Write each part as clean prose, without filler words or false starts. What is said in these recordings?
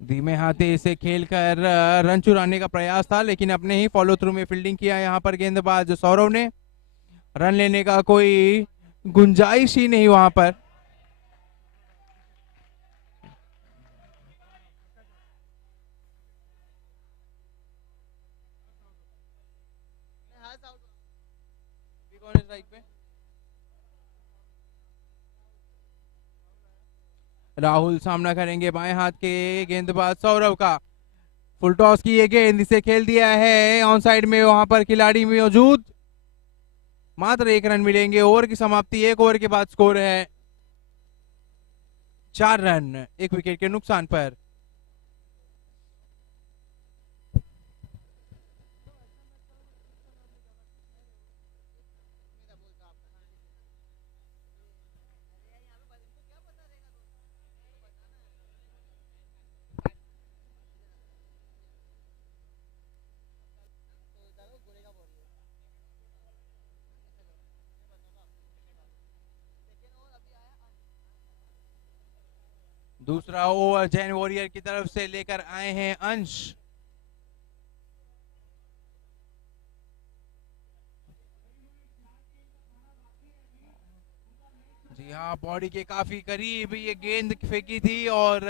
धीमे हाथे से खेलकर रन चुराने का प्रयास था, लेकिन अपने ही फॉलो थ्रू में फील्डिंग किया यहाँ पर गेंदबाज सौरव ने। रन लेने का कोई गुंजाइश ही नहीं वहां पर। राहुल सामना करेंगे बाएं हाथ के गेंदबाज सौरव का। फुल टॉस की ये गेंद, इसे खेल दिया है ऑन साइड में, वहां पर खिलाड़ी मौजूद। मात्र 1 रन मिलेंगे। ओवर की समाप्ति, 1 ओवर के बाद स्कोर है 4 रन 1 विकेट के नुकसान पर। दूसरा ओवर जैन वॉरियर की तरफ से लेकर आए हैं अंश। जी हाँ, बॉडी के काफी करीब ये गेंद फेंकी थी और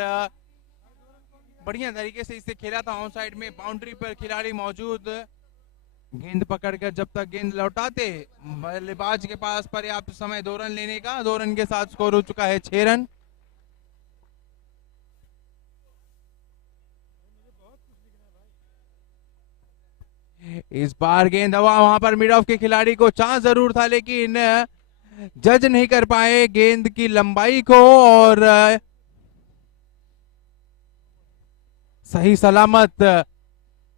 बढ़िया तरीके से इसे खेला था ऑन साइड में। बाउंड्री पर खिलाड़ी मौजूद, गेंद पकड़कर जब तक गेंद लौटाते बल्लेबाज के पास पर्याप्त समय 2 रन लेने का। 2 रन के साथ स्कोर हो चुका है 6 रन। इस बार गेंद हवा, वहां पर मिड ऑफ के खिलाड़ी को चांस जरूर था, लेकिन जज नहीं कर पाए गेंद की लंबाई को और सही सलामत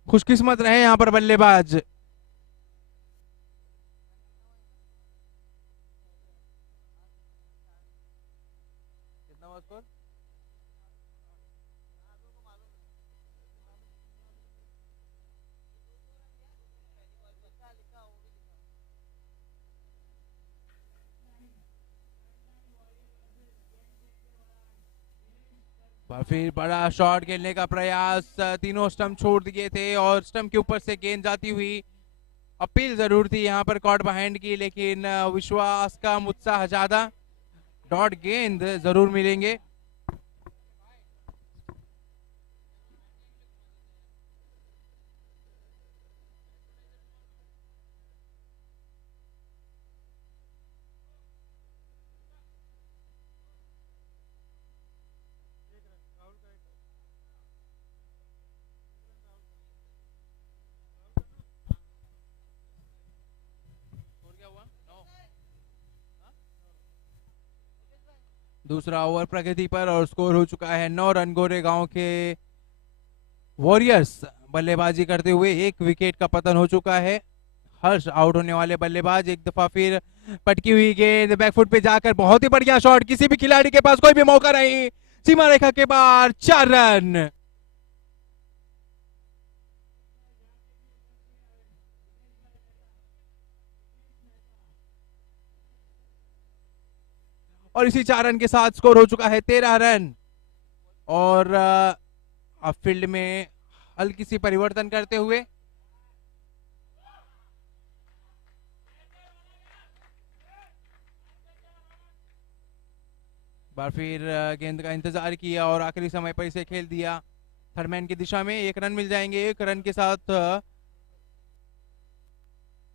खुशकिस्मत रहे यहां पर बल्लेबाज। फिर बड़ा शॉट खेलने का प्रयास, तीनों स्टंप छोड़ दिए थे और स्टंप के ऊपर से गेंद जाती हुई। अपील जरूर थी यहाँ पर कॉट बाइंड की, लेकिन विश्वास का उत्साह ज्यादा। डॉट गेंद जरूर मिलेंगे। दूसरा ओवर प्रगति पर और स्कोर हो चुका है 9 रन। गोरेगांव के वॉरियर्स बल्लेबाजी करते हुए 1 विकेट का पतन हो चुका है। हर्ष आउट होने वाले बल्लेबाज। एक दफा फिर पटकी हुई गेंद बैकफुट पे जाकर बहुत ही बढ़िया शॉट, किसी भी खिलाड़ी के पास कोई भी मौका नहीं, सीमा रेखा के बाहर 4 रन। और इसी 4 रन के साथ स्कोर हो चुका है 13 रन। और अब फील्ड में हल्की सी परिवर्तन करते हुए बार फिर गेंद का इंतजार किया और आखिरी समय पर इसे खेल दिया थर्डमैन की दिशा में। 1 रन मिल जाएंगे। 1 रन के साथ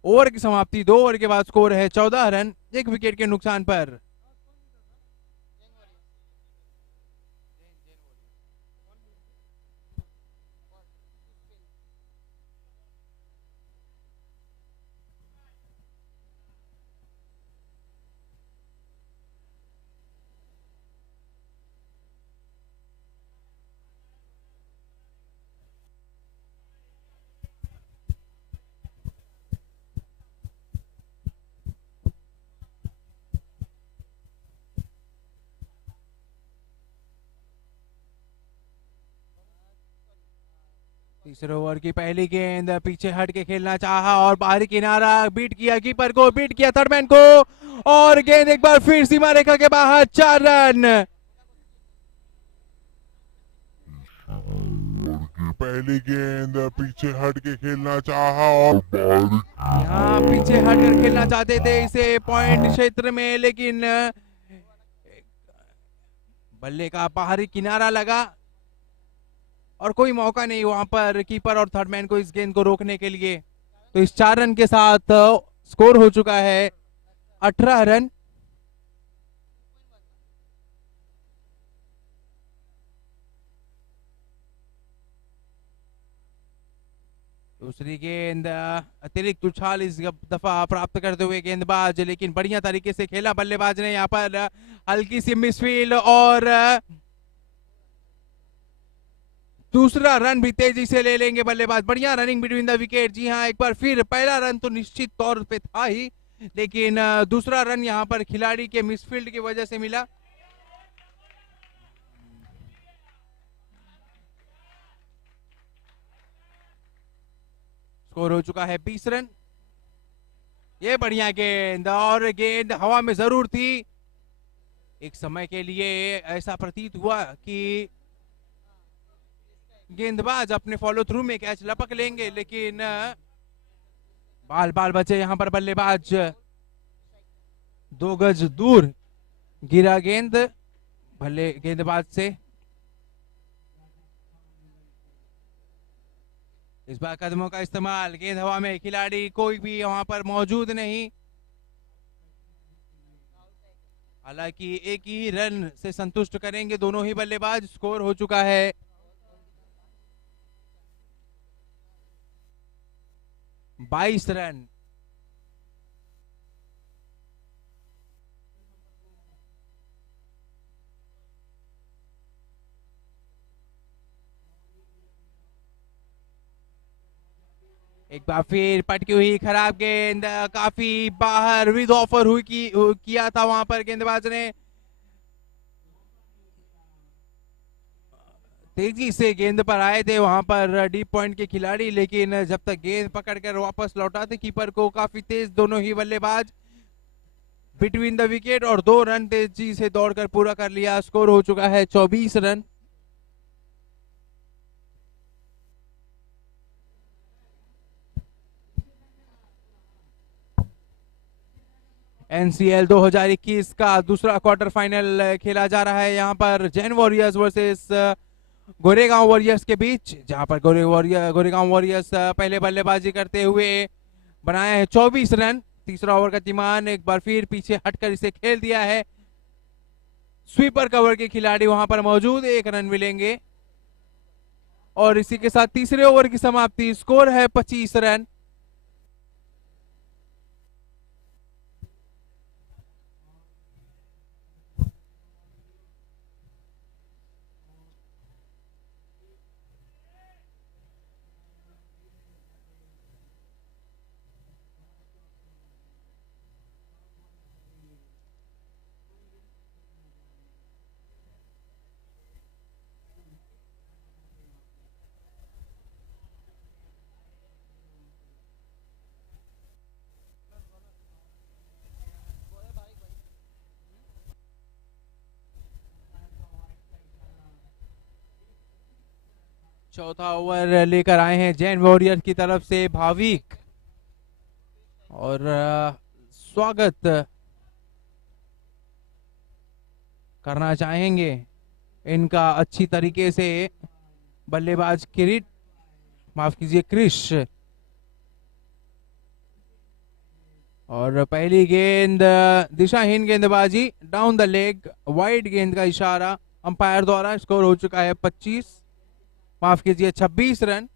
ओवर की समाप्ति। 2 ओवर के बाद स्कोर है 14 रन 1 विकेट के नुकसान पर। तीसरे ओवर की पहली गेंद, पीछे हट के खेलना चाहा और बाहरी किनारा, बीट किया कीपर को, बीट किया थर्डमैन को और गेंद एक बार फिर सीमा रेखा के बाहर 4 रन। की पहली गेंद पीछे हट के खेलना चाहा और बाहरी यहाँ पीछे हटकर खेलना चाहते थे इसे पॉइंट क्षेत्र में, लेकिन बल्ले का बाहरी किनारा लगा और कोई मौका नहीं वहां पर कीपर और थर्ड मैन को इस गेंद को रोकने के लिए। तो इस 4 रन के साथ स्कोर हो चुका है 18 रन। दूसरी गेंद अतिरिक्त उछाल इस दफा प्राप्त करते हुए गेंदबाज, लेकिन बढ़िया तरीके से खेला बल्लेबाज ने यहाँ पर हल्की सी मिसफील्ड और दूसरा रन भी तेजी से ले लेंगे बल्लेबाज। बढ़िया रनिंग बिटवीन द विकेट। जी हाँ, एक बार फिर पहला रन तो निश्चित तौर पे था ही, लेकिन दूसरा रन यहाँ पर खिलाड़ी के मिसफील्ड की वजह से मिला। स्कोर हो चुका है 20 रन। ये बढ़िया गेंद, और गेंद हवा में जरूर थी। एक समय के लिए ऐसा प्रतीत हुआ कि गेंदबाज अपने फॉलो थ्रू में कैच लपक लेंगे, लेकिन बाल बाल बचे यहां पर बल्लेबाज 2 गज दूर गिरा गेंद भले गेंदबाज से। इस बार कदमों का इस्तेमाल, गेंद हवा में, खिलाड़ी कोई भी वहां पर मौजूद नहीं। हालांकि एक ही रन से संतुष्ट करेंगे दोनों ही बल्लेबाज। स्कोर हो चुका है 22 रन। एक बार फिर पटकी हुई खराब गेंद, काफी बाहर विद ऑफर हुई किया था वहां पर गेंदबाज ने। तेजी से गेंद पर आए थे वहां पर डीप पॉइंट के खिलाड़ी, लेकिन जब तक गेंद पकड़कर वापस लौटाते कीपर को, काफी तेज दोनों ही बल्लेबाज बिटवीन द विकेट, और 2 रन तेजी से दौड़कर पूरा कर लिया। स्कोर हो चुका है 24 रन। एनसीएल 2021 का दूसरा क्वार्टर फाइनल खेला जा रहा है यहाँ पर Jain warriors versus Goregaon warriors के बीच, जहां पर गोरेगांव वॉरियर्स पहले बल्लेबाजी करते हुए बनाए हैं 24 रन। तीसरा ओवर का तिमान, एक बार फिर पीछे हटकर इसे खेल दिया है। स्वीपर कवर के खिलाड़ी वहां पर मौजूद, 1 रन मिलेंगे और इसी के साथ तीसरे ओवर की समाप्ति। स्कोर है 25 रन। चौथा ओवर लेकर आए हैं जैन वॉरियर की तरफ से भाविक, और स्वागत करना चाहेंगे इनका अच्छी तरीके से बल्लेबाज किरीट, माफ कीजिए क्रिश। और पहली गेंद दिशाहीन गेंदबाजी, डाउन द लेग, वाइड गेंद का इशारा अंपायर द्वारा। स्कोर हो चुका है 25, माफ कीजिए 26 रन।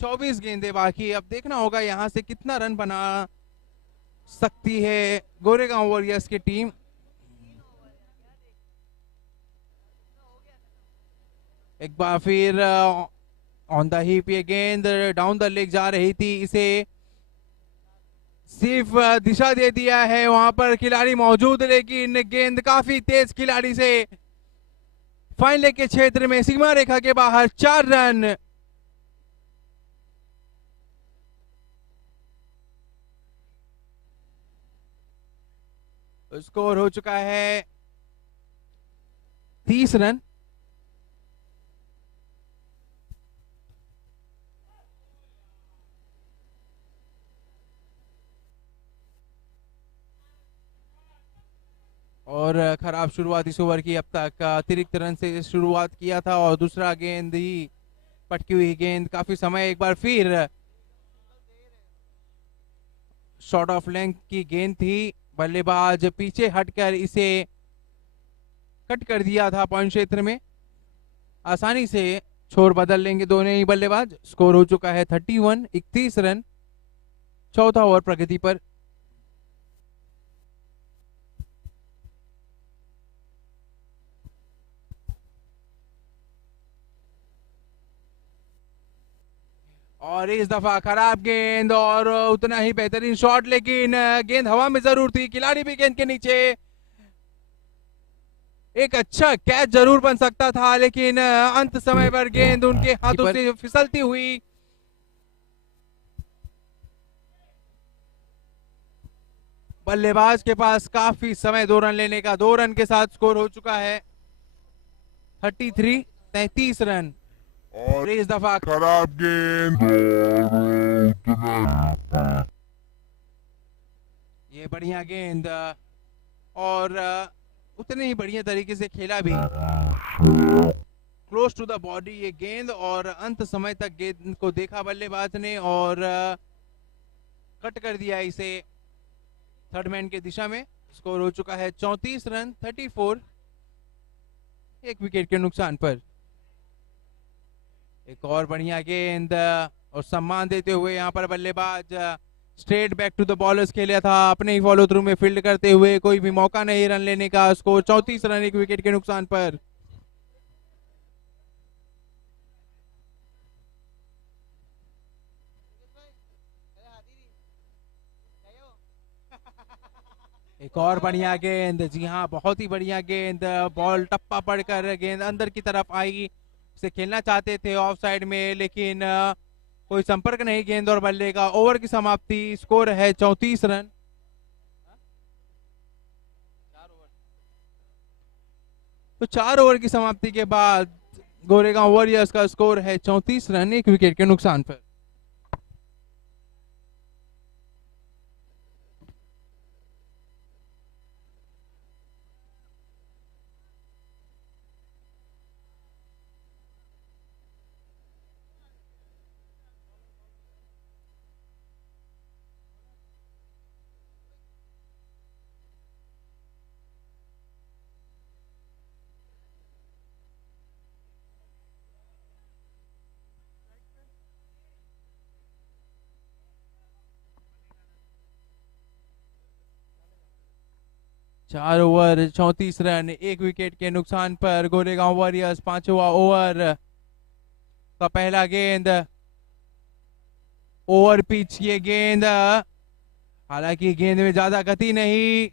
24 गेंदें बाकी। अब देखना होगा यहां से कितना रन बना सकती है गोरेगांव वॉरियर्स की टीम। एक बार फिर ऑन द हिप ये गेंद डाउन द लेग जा रही थी, इसे सिर्फ दिशा दे दिया है वहां पर खिलाड़ी मौजूद, लेकिन गेंद काफी तेज खिलाड़ी से फाइन लेग के क्षेत्र में सीमा रेखा के बाहर। 4 रन। स्कोर हो चुका है 30 रन। और खराब शुरुआत इस ओवर की अब तक। अतिरिक्त रन से शुरुआत किया था और दूसरा गेंद ही पटकी हुई गेंद, काफी समय एक बार फिर शॉर्ट ऑफ लेंथ की गेंद थी। बल्लेबाज पीछे हटकर इसे कट कर दिया था पॉइंट क्षेत्र में। आसानी से छोर बदल लेंगे दोनों ही बल्लेबाज। स्कोर हो चुका है 31, 31 रन। चौथा ओवर प्रगति पर। और इस दफा खराब गेंद और उतना ही बेहतरीन शॉट, लेकिन गेंद हवा में जरूर थी, खिलाड़ी भी गेंद के नीचे। एक अच्छा कैच जरूर बन सकता था, लेकिन अंत समय पर गेंद उनके हाथों से फिसलती हुई बल्लेबाज के पास काफी समय 2 रन लेने का। 2 रन के साथ स्कोर हो चुका है 33, 33 रन। और इस दफा खराब गेंद और उतना ये बढ़िया गेंद और उतने ही बढ़िया तरीके से खेला भी। क्लोज टू द बॉडी ये गेंद, और अंत समय तक गेंद को देखा बल्लेबाज ने और कट कर दिया इसे थर्ड मैन के दिशा में। स्कोर हो चुका है 34 रन, 34, एक विकेट के नुकसान पर। एक और बढ़िया गेंद और सम्मान देते हुए यहाँ पर बल्लेबाज straight back to the bowlers खेला था, अपने ही फॉलो थ्रू में फील्ड करते हुए, कोई भी मौका नहीं रन लेने का। स्कोर 34 रन, एक विकेट के नुकसान पर। एक और बढ़िया गेंद, जी हाँ बहुत ही बढ़िया गेंद। बॉल टप्पा पड़कर गेंद अंदर की तरफ आई, उसे खेलना चाहते थे ऑफ साइड में, लेकिन कोई संपर्क नहीं गेंद और बल्ले का। ओवर की समाप्ति। स्कोर है 34 रन। तो 4 ओवर की समाप्ति के बाद गोरेगांव वॉरियर्स का स्कोर है 34 रन, एक विकेट के नुकसान पर। चार ओवर 34 रन, एक विकेट के नुकसान पर गोरेगांव वॉरियर्स। पांचवा ओवर का पहला गेंद, ओवर पिच ये गेंद, हालांकि गेंद में ज्यादा गति नहीं,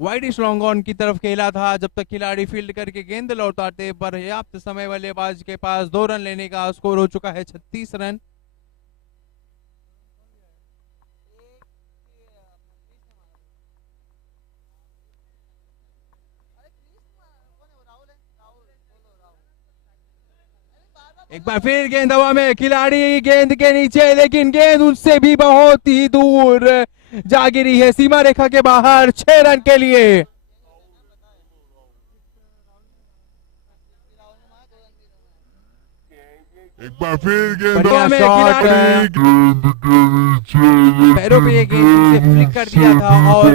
वाइडिश लॉन्ग ऑन की तरफ खेला था जब तक खिलाड़ी फील्ड करके गेंद लौटाते। पर्याप्त समय बल्लेबाज के पास 2 रन लेने का। स्कोर हो चुका है 36 रन। एक बार फिर गेंद हवा में, खिलाड़ी गेंद के नीचे, लेकिन गेंद उससे भी बहुत ही दूर जा गिरी है, सीमा रेखा के बाहर। 6 रन के लिए। एक बार फिर गेंद बढ़िया में शॉट, गेंद के नीचे पैरों पे ये गेंद से फ्लिक कर दिया था और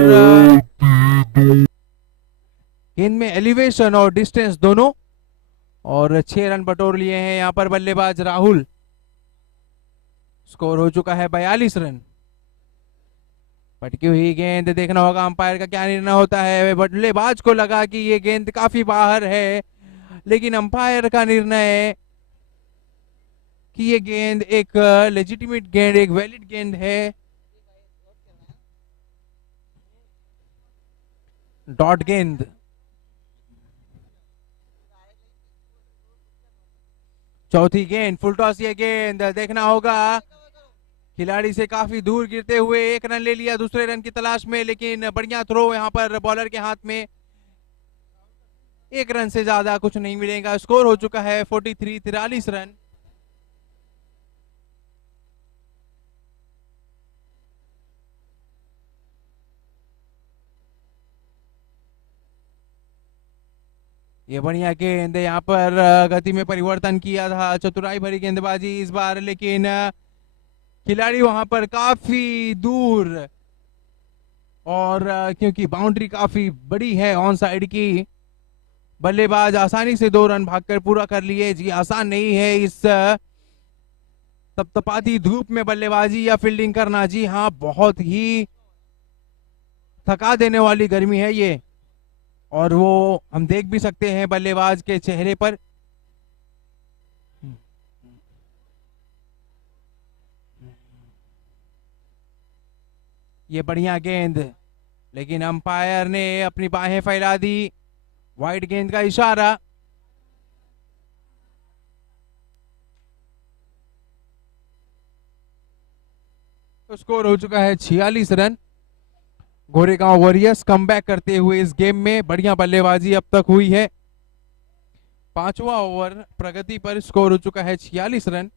गेंद में एलिवेशन और डिस्टेंस दोनों, और 6 रन बटोर लिए हैं यहाँ पर बल्लेबाज राहुल। स्कोर हो चुका है 42 रन। पटकी हुई गेंद, देखना होगा अंपायर का क्या निर्णय होता है। बल्लेबाज को लगा कि ये गेंद काफी बाहर है, लेकिन अंपायर का निर्णय कि ये गेंद एक लेजिटिमेट गेंद, एक वैलिड गेंद है। डॉट गेंद। चौथी गेंद फुल टॉस, ये गेंद देखना होगा, खिलाड़ी से काफी दूर गिरते हुए 1 रन ले लिया दूसरे रन की तलाश में, लेकिन बढ़िया थ्रो यहाँ पर बॉलर के हाथ में। 1 रन से ज्यादा कुछ नहीं मिलेगा। स्कोर हो चुका है 43, 43 रन। ये बढ़िया गेंद, यहाँ पर गति में परिवर्तन किया था, चतुराई भरी गेंदबाजी इस बार, लेकिन खिलाड़ी वहां पर काफी दूर, और क्योंकि बाउंड्री काफी बड़ी है ऑन साइड की, बल्लेबाज आसानी से 2 रन भागकर पूरा कर लिए। जी आसान नहीं है इस तपतपाती धूप में बल्लेबाजी या फील्डिंग करना। जी हाँ, बहुत ही थका देने वाली गर्मी है ये, और वो हम देख भी सकते हैं बल्लेबाज के चेहरे पर। ये बढ़िया गेंद, लेकिन अंपायर ने अपनी बाहें फैला दी, वाइड गेंद का इशारा। तो स्कोर हो चुका है 46 रन। गोरेगांव वॉरियर्स कमबैक करते हुए इस गेम में, बढ़िया बल्लेबाजी अब तक हुई है। 5वां ओवर प्रगति पर, स्कोर हो चुका है 46 रन।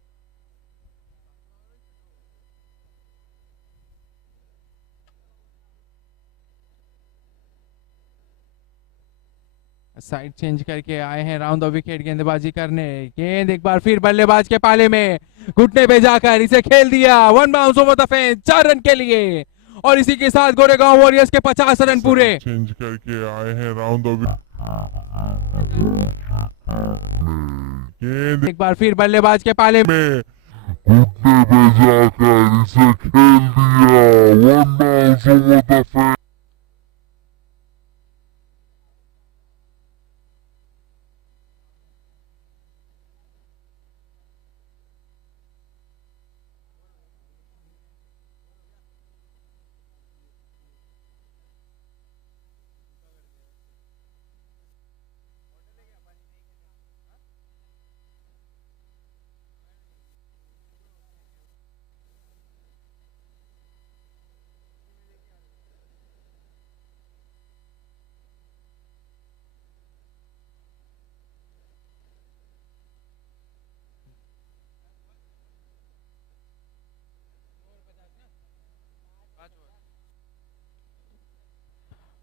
साइड चेंज करके आए हैं राउंड द विकेट गेंदबाजी करने। गेंद एक बार फिर बल्लेबाज के पाले में, घुटने पे जाकर इसे खेल दिया, 1 bounce over the fence, 4 run के लिए, और इसी के साथ गोरेगांव वॉरियर्स के 50 रन पूरे। चेंज करके आए हैं राउंड गेंद एक बार फिर बल्लेबाज के पाले में, में घुटने पे जाकर इसे खेल दिया, 1 बाउंस ओवर द फेंस।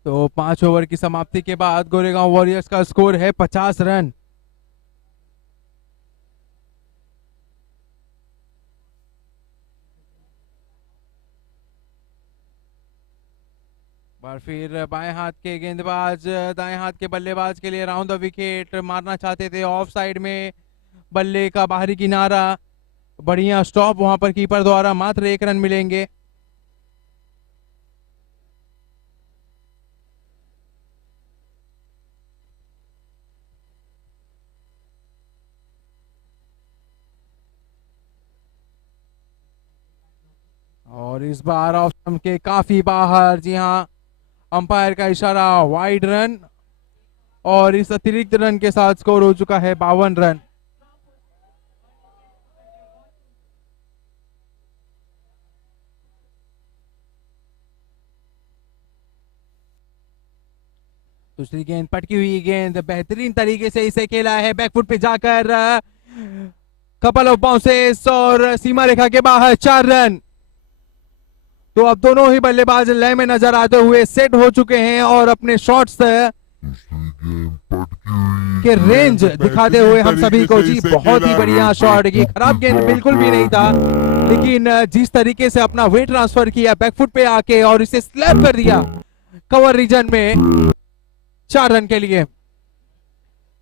तो 5 ओवर की समाप्ति के बाद गोरेगांव वॉरियर्स का स्कोर है 50 रन। बार फिर बाएं हाथ के गेंदबाज दाएं हाथ के बल्लेबाज के लिए राउंड द विकेट मारना चाहते थे, ऑफ साइड में बल्ले का बाहरी किनारा, बढ़िया स्टॉप वहां पर कीपर द्वारा, मात्र 1 रन मिलेंगे। और इस बार ऑफ स्टंप के काफी बाहर, जी हाँ, अंपायर का इशारा, वाइड रन, और इस अतिरिक्त रन के साथ स्कोर हो चुका है 52 रन। दूसरी गेंद, पटकी हुई गेंद, बेहतरीन तरीके से इसे खेला है, बैकफुट पे जाकर कपल ऑफ बाउंसेस, और सीमा रेखा के बाहर 4 रन। तो अब दोनों ही बल्लेबाज लय में नजर आते हुए सेट हो चुके हैं, और अपने शॉट्स के रेंज दिखाते हुए हम सभी को, जी बहुत ही बढ़िया शॉट, ये खराब गेंद बिल्कुल भी नहीं था, लेकिन जिस तरीके से अपना वेट ट्रांसफर किया बैकफुट पे आके और इसे स्लैप कर दिया कवर रीजन में, 4 रन के लिए।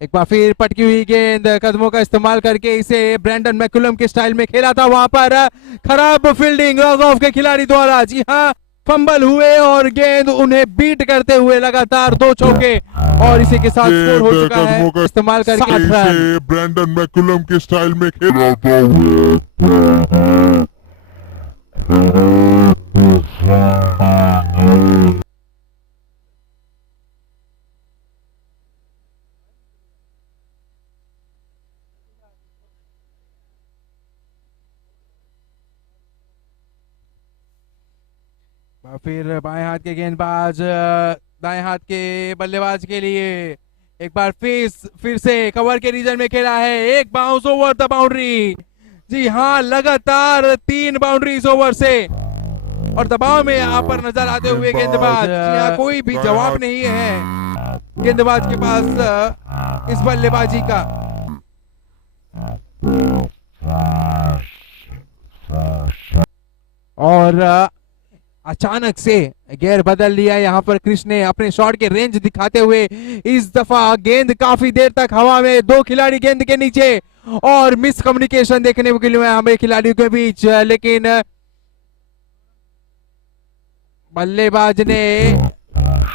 एक बार फिर पटकी हुई गेंद, कदमों का इस्तेमाल करके इसे ब्रैंडन मैकुलम के स्टाइल में खेला था, वहां पर खराब फील्डिंग रॉग ऑफ के खिलाड़ी द्वारा, जी हाँ, फंबल हुए और गेंद उन्हें बीट करते हुए लगातार 2 चौके, और इसी के साथ स्कोर हो चुका है इस्तेमाल करके 8 रन। ब्रैंडन मैकुलम के स्टाइल में खेला था। फिर बाएं हाथ के गेंदबाज दाएं हाथ के बल्लेबाज के लिए एक बार फिर से कवर के रीजन में खेला है, 1 बाउंस ओवर द बाउंड्री। जी हाँ, लगातार 3 बाउंड्रीज ओवर से, और दबाव में यहाँ पर नजर आते हुए गेंदबाज, जी हाँ, कोई भी जवाब नहीं है। गेंदबाज के पास इस बल्लेबाजी का। और अचानक से गेयर बदल लिया यहाँ पर क्रिस ने, अपने शॉट के रेंज दिखाते हुए। इस दफा गेंद काफी देर तक हवा में, दो खिलाड़ी गेंद के नीचे, और मिस कम्युनिकेशन देखने को मिला हमें खिलाड़ियों के बीच। लेकिन बल्लेबाज ने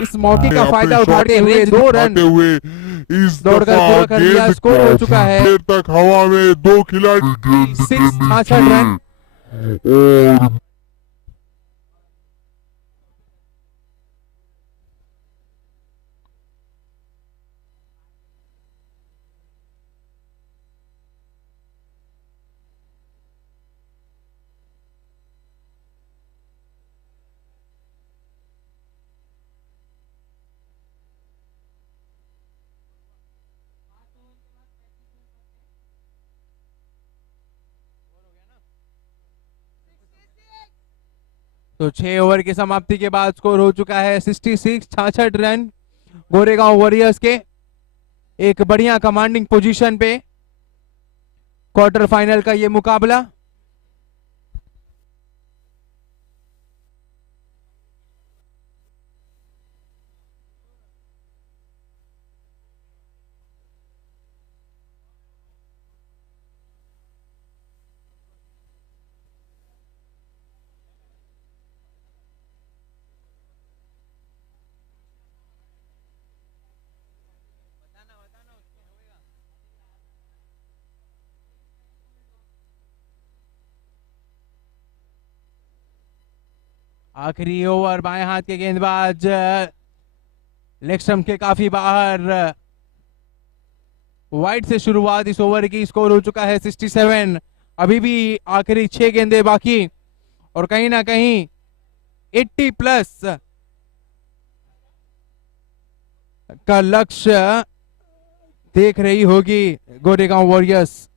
इस मौके का फायदा उठाते हुए 2 रन दौड़कर पूरा कर लिया। स्कोर हो चुका है देर तक हवा में, दो खिलाड़ी 66 रन। और तो 6 ओवर की समाप्ति के बाद स्कोर हो चुका है 66 रन गोरेगांव वॉरियर्स के। एक बढ़िया कमांडिंग पोजीशन पे क्वार्टर फाइनल का ये मुकाबला। आखिरी ओवर, बाएं हाथ के गेंदबाज लेग स्टंप के काफी बाहर। वाइड से शुरुआत इस ओवर की। स्कोर हो चुका है 67। अभी भी आखिरी 6 गेंदें बाकी, और कहीं ना कहीं 80 प्लस का लक्ष्य देख रही होगी गोरेगांव वॉरियर्स।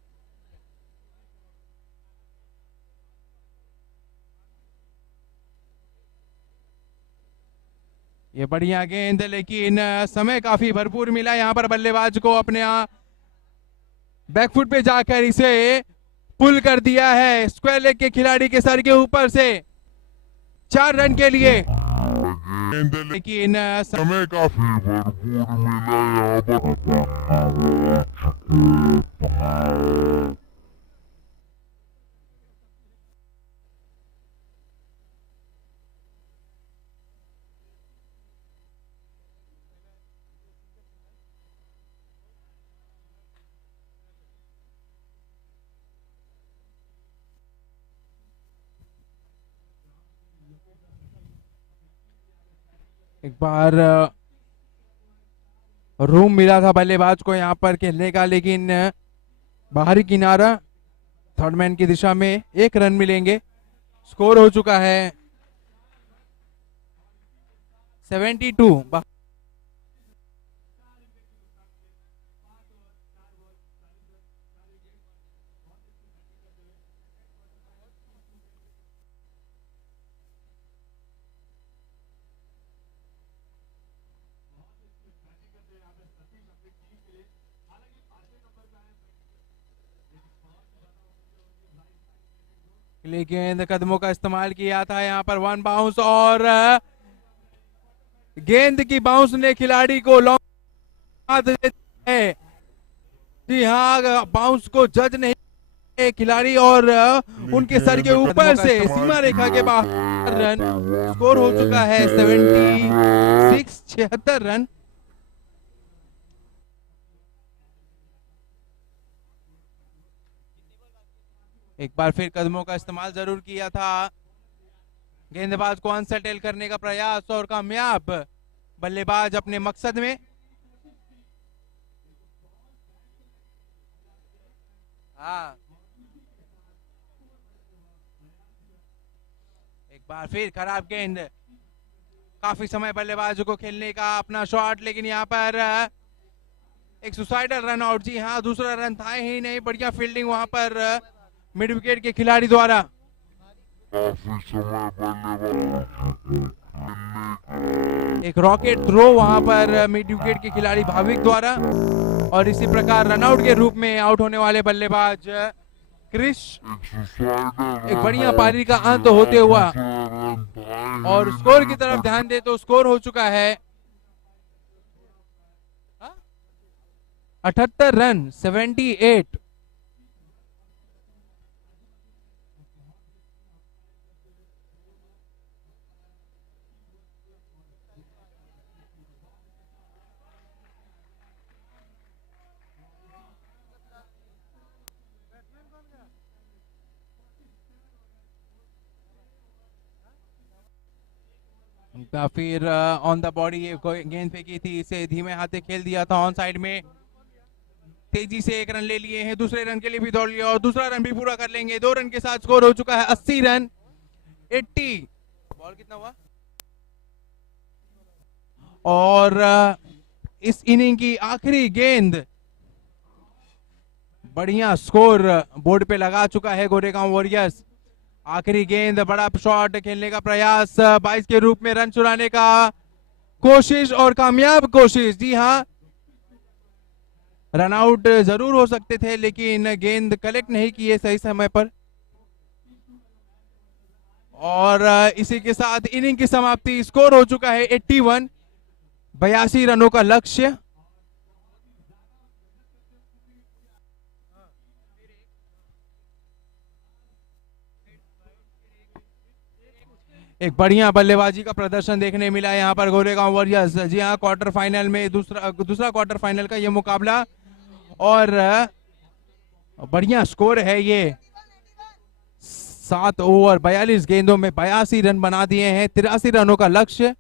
ये बढ़िया गेंद, लेकिन समय काफी भरपूर मिला यहाँ पर बल्लेबाज को। अपने बैकफुट पे जाकर इसे पुल कर दिया है स्क्वायर लेग के खिलाड़ी के सर के ऊपर से 4 रन के लिए। लेकिन समय काफी भरपूर मिला यहाँ पर। एक बार रूम मिला था बल्लेबाज को यहाँ पर खेलने का, लेकिन बाहरी किनारा थर्ड मैन की दिशा में 1 रन मिलेंगे। स्कोर हो चुका है 72। गेंद कदमों का इस्तेमाल किया था यहाँ पर। 1 बाउंस, और गेंद की बाउंस ने खिलाड़ी को लॉन्ग है। जी हाँ, बाउंस को जज नहीं खिलाड़ी, और उनके सर के ऊपर से सीमा रेखा के बाहर रन। स्कोर हो चुका है 76 रन। एक बार फिर कदमों का इस्तेमाल जरूर किया था, गेंदबाज को अनसेटल करने का प्रयास, और कामयाब बल्लेबाज अपने मकसद में। हाँ, एक बार फिर खराब गेंद। काफी समय बल्लेबाज को खेलने का अपना शॉट, लेकिन यहाँ पर एक सुसाइडल रन आउट। जी हाँ, दूसरा रन था ही नहीं। बढ़िया फील्डिंग वहां पर मिड विकेट के खिलाड़ी द्वारा। काफी समय बल्लेबाज एक रॉकेट थ्रो वहां पर मिड विकेट के खिलाड़ी भाविक द्वारा, और इसी प्रकार रनआउट के रूप में आउट होने वाले बल्लेबाज क्रिश। एक बढ़िया पारी का अंत होते हुआ, और स्कोर की तरफ ध्यान दे तो स्कोर हो चुका है 78 रन 78। फिर ऑन द बॉडी ये गेंद फेंकी थी, इसे धीमे हाथे खेल दिया था ऑन साइड में। तेजी से एक रन ले लिए हैं, दूसरे रन के लिए भी दौड़ लिया और दूसरा रन भी पूरा कर लेंगे। 2 रन के साथ स्कोर हो चुका है 80 रन 80। बॉल कितना हुआ? और इस इनिंग की आखिरी गेंद, बढ़िया स्कोर बोर्ड पे लगा चुका है गोरेगांव वॉरियर्स। आखिरी गेंद, बड़ा शॉट खेलने का प्रयास, 22 के रूप में रन चुराने का कोशिश और कामयाब कोशिश। जी हाँ, रन आउट जरूर हो सकते थे लेकिन गेंद कलेक्ट नहीं किए सही समय पर, और इसी के साथ इनिंग की समाप्ति। स्कोर हो चुका है 81, 82 रनों का लक्ष्य। एक बढ़िया बल्लेबाजी का प्रदर्शन देखने मिला यहाँ पर गोरेगांव वॉरियर्स। जी हाँ, क्वार्टर फाइनल में दूसरा क्वार्टर फाइनल का ये मुकाबला, और बढ़िया स्कोर है ये। 7 ओवर 42 गेंदों में 82 रन बना दिए हैं, 83 रनों का लक्ष्य।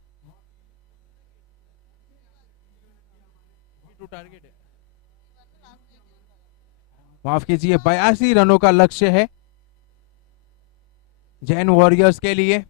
माफ कीजिए, 82 रनों का लक्ष्य है जैन वॉरियर्स के लिए।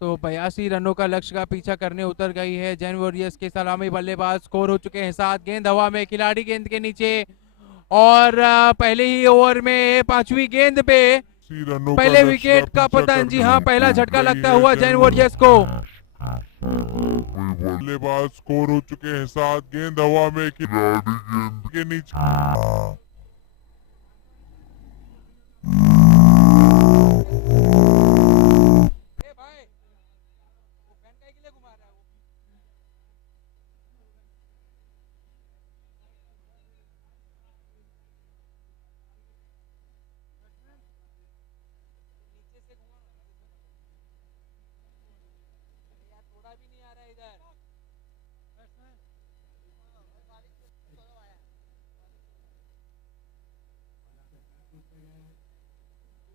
तो 82 रनों का लक्ष्य का पीछा करने उतर गई है जैन वॉरियर्स के सलामी बल्लेबाज। स्कोर हो चुके हैं 7, गेंद हवा में, खिलाड़ी गेंद के नीचे और पहले ही ओवर में 5वीं गेंद पे 80 रनों का पहले लक्ष्य विकेट का पीछा पतन। जी करने हाँ, पहला उतर झटका गई लगता है हुआ जैन वॉरियर्स को। बल्लेबाज। स्कोर हो चुके हैं 7, गेंद हवा में, खिलाड़ी गेंद के नीचे।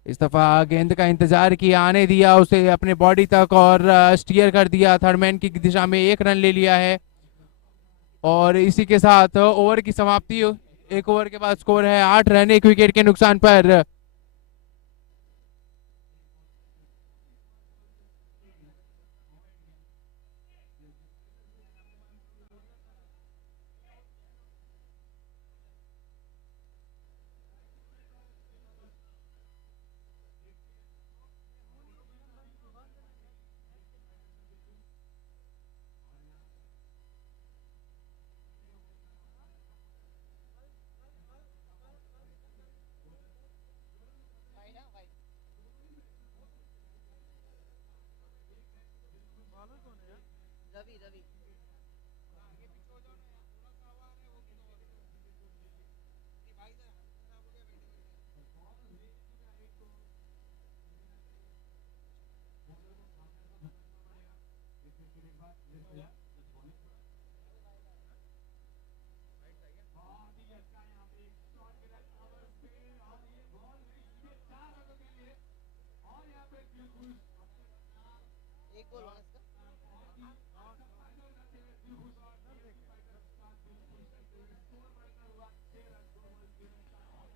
इस दफा गेंद का इंतजार किया, आने दिया उसे अपने बॉडी तक और स्टीयर कर दिया, थर्ड मैन की दिशा में 1 रन ले लिया है। और इसी के साथ ओवर की समाप्ति। एक ओवर के बाद स्कोर है 8 रन 1 विकेट के नुकसान पर।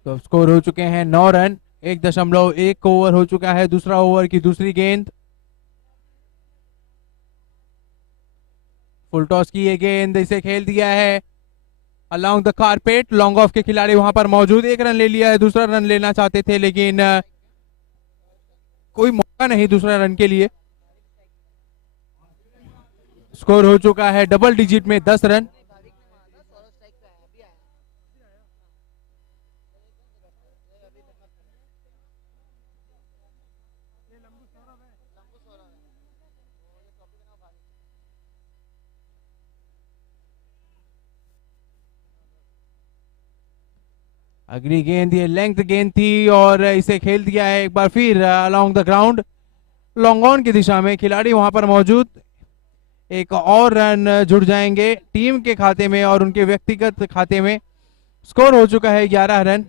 तो स्कोर हो चुके हैं 9 रन 1.1 ओवर हो चुका है, दूसरा ओवर की दूसरी गेंद। फुल टॉस की ये गेंद, इसे खेल दिया है along the carpet. Long off के खिलाड़ी वहां पर मौजूद, 1 रन ले लिया है, दूसरा रन लेना चाहते थे लेकिन कोई मौका नहीं दूसरा रन के लिए। स्कोर हो चुका है डबल डिजिट में 10 रन। अगली गेंद ये लेंथ गेंद थी और इसे खेल दिया है एक बार फिर along the ground, long on की दिशा में, खिलाड़ी वहां पर मौजूद। एक और रन जुड़ जाएंगे टीम के खाते में और उनके व्यक्तिगत खाते में। स्कोर हो चुका है 11 रन।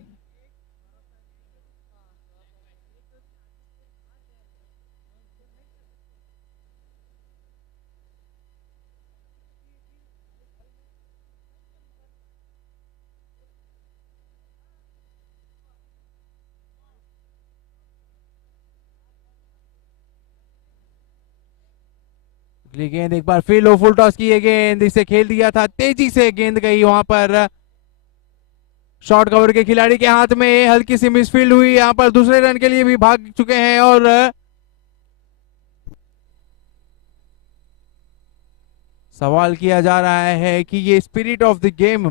अगली गेंद एक बार फिर लो फुल टॉस की ये गेंद, इसे खेल दिया था, तेजी से गेंद गई वहां पर शॉर्ट कवर के खिलाड़ी के हाथ में, हल्की सी मिसफील्ड हुई। यहां पर दूसरे रन के लिए भी भाग चुके हैं और सवाल किया जा रहा है कि ये स्पिरिट ऑफ द गेम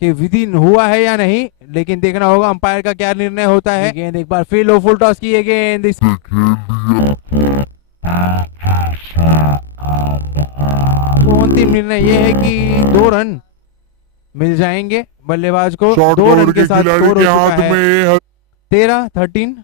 के विदिन हुआ है या नहीं, लेकिन देखना होगा अंपायर का क्या निर्णय होता है। गेंद एक बार फिर लो फुल टॉस की ये गेंद, तो अंतिम निर्णय ये है कि 2 रन मिल जाएंगे बल्लेबाज को। 2 रन के साथ स्कोर हो चुका है 13-13।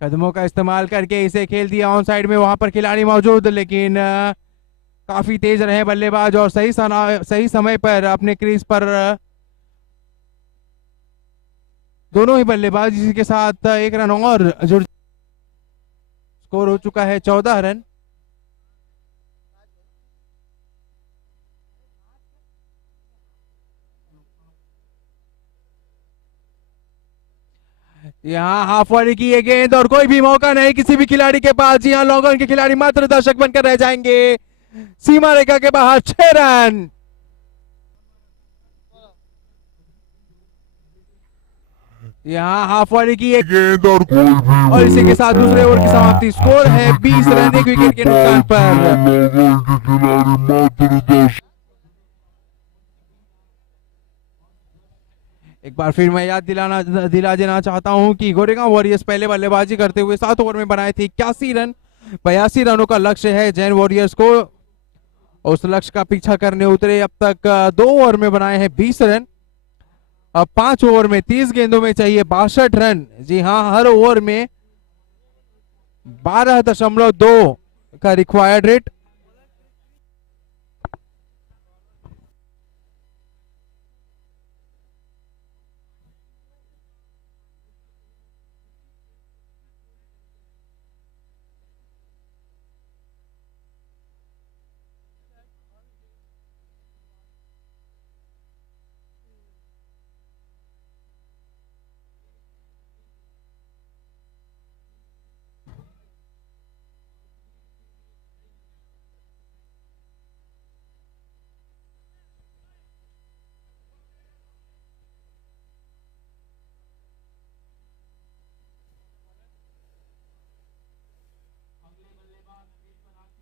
कदमों का इस्तेमाल करके इसे खेल दिया ऑन साइड में, वहां पर खिलाड़ी मौजूद लेकिन काफी तेज रहे बल्लेबाज और सही समय पर अपने क्रीज पर दोनों ही बल्लेबाज इसी के साथ एक रन और जुड़, स्कोर हो चुका है 14 रन। यहाँ हाफ वाली की ये गेंद और कोई भी मौका नहीं किसी भी खिलाड़ी के पास। यहाँ लॉन्ग ऑन के खिलाड़ी मात्र दर्शक बनकर रह जाएंगे। सीमा रेखा के बाहर 6 रन। यहाँ हाफ वाली की एक गेंद और कोई भी और इसी के साथ दूसरे ओवर की समाप्ति। स्कोर है 20 रन 1 विकेट के नुकसान पर। एक बार फिर मैं याद दिला देना चाहता हूं कि गोरेगांव वॉरियर्स पहले बल्लेबाजी करते हुए 7 ओवर में बनाए थे 81 रन। 82 रनों का लक्ष्य है जैन वॉरियर्स को। उस लक्ष्य का पीछा करने उतरे। अब तक 2 ओवर में बनाए हैं 20 रन। अब 5 ओवर में 30 गेंदों में चाहिए 62 रन। जी हां, हर ओवर में 12.2 का रिक्वायर्ड रेट।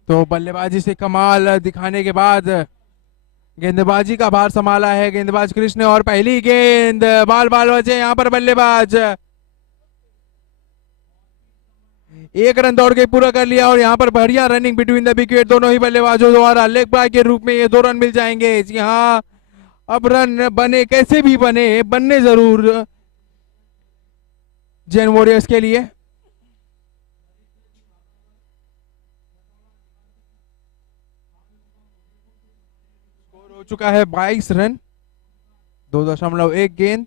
तो बल्लेबाजी से कमाल दिखाने के बाद गेंदबाजी का भार संभाला है गेंदबाज कृष्ण ने। और पहली गेंद बाल बचे यहाँ पर बल्लेबाज 1 रन दौड़ के पूरा कर लिया। और यहाँ पर बढ़िया रनिंग बिटवीन द विकेट दोनों ही बल्लेबाजों द्वारा। लेग बाय के रूप में ये 2 रन मिल जाएंगे। जी हाँ, अब रन बने कैसे भी बने, बनने जरूर जैन वॉरियर्स के लिए। स्कोर हो चुका है 22 रन 2.1 गेंद।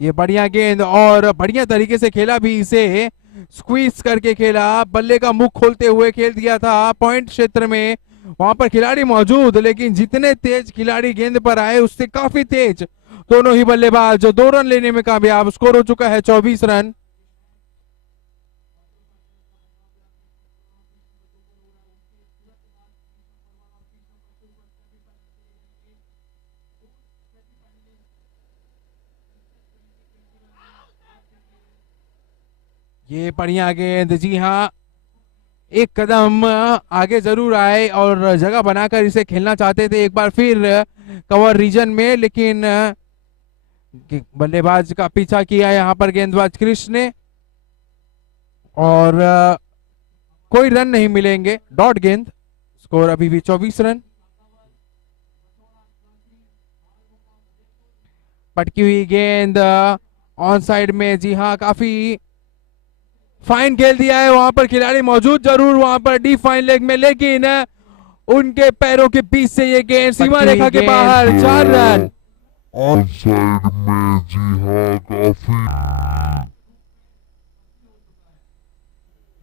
ये बढ़िया गेंद और बढ़िया तरीके से खेला भी, इसे स्क्वीज करके खेला। बल्ले का मुख खोलते हुए खेल दिया था पॉइंट क्षेत्र में। वहां पर खिलाड़ी मौजूद, लेकिन जितने तेज खिलाड़ी गेंद पर आए उससे काफी तेज दोनों ही बल्लेबाज 2 रन लेने में कामयाब। स्कोर हो चुका है 24 रन। ये बढ़िया गेंद, जी हाँ, एक कदम आगे जरूर आए और जगह बनाकर इसे खेलना चाहते थे एक बार फिर कवर रीजन में, लेकिन बल्लेबाज का पीछा किया यहाँ पर गेंदबाज कृष्ण ने और कोई रन नहीं मिलेंगे, डॉट गेंद। स्कोर अभी भी 24 रन। पटकी हुई गेंद ऑन साइड में, जी हाँ, काफी फाइन खेल दिया है। वहां पर खिलाड़ी मौजूद जरूर वहां पर डीप फाइन लेग में, लेकिन उनके पैरों के बीच से ये गेंद सीमा रेखा के बाहर। 4 रन। ऑन साइड में, जी हाँ, काफी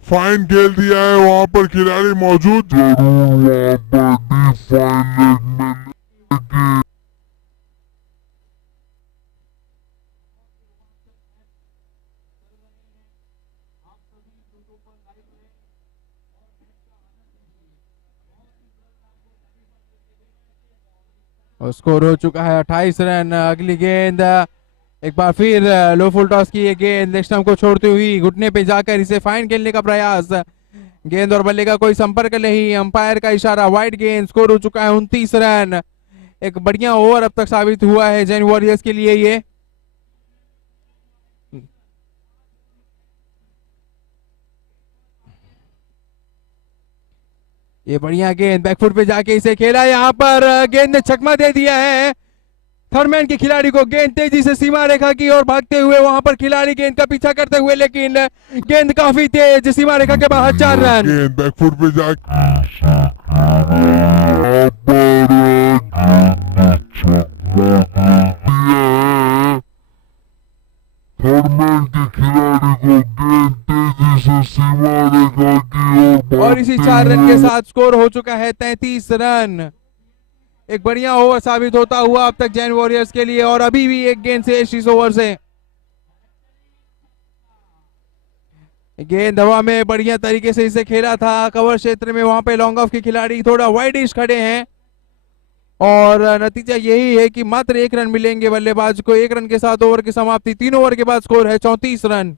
फाइन खेल दिया है। वहां पर खिलाड़ी मौजूद जरूर वहां पर डीप फाइन लेग में, लेकिन और स्कोर हो चुका है 28 रन। अगली गेंद एक बार फिर लो फुल टॉस की ये गेंद लेग स्टंप को छोड़ती हुई घुटने पे जाकर इसे फाइन खेलने का प्रयास। गेंद और बल्ले का कोई संपर्क नहीं, अंपायर का इशारा, वाइड गेंद। स्कोर हो चुका है 29 रन। एक बढ़िया ओवर अब तक साबित हुआ है जैन वॉरियर्स के लिए ये। ये बढ़िया गेंद बैकफुट पे जाके इसे खेला। यहाँ पर गेंद ने चकमा दे दिया है थर्डमैन के खिलाड़ी को। गेंद तेजी से सीमा रेखा की ओर भागते हुए वहां पर खिलाड़ी गेंद का पीछा करते हुए, लेकिन गेंद काफी तेज सीमा रेखा के बाहर। 4 रन। गेंद बैकफुट पे जाके थर्मल के खिलाड़ी को गेंद तेजी से सीमा रेखा की और इसी 4 रन के साथ स्कोर हो चुका है 33 रन। एक बढ़िया ओवर साबित होता हुआ अब तक जैन वॉरियर्स के लिए, और अभी भी एक गेंद से इस ओवर से गेंद हवा में बढ़िया तरीके से इसे खेला था कवर क्षेत्र में, वहां पे लॉन्ग ऑफ के खिलाड़ी थोड़ा वाइडिश खड़े हैं और नतीजा यही है कि मात्र 1 रन मिलेंगे बल्लेबाज को। 1 रन के साथ ओवर की समाप्ति। 3 ओवर के बाद स्कोर है 34 रन।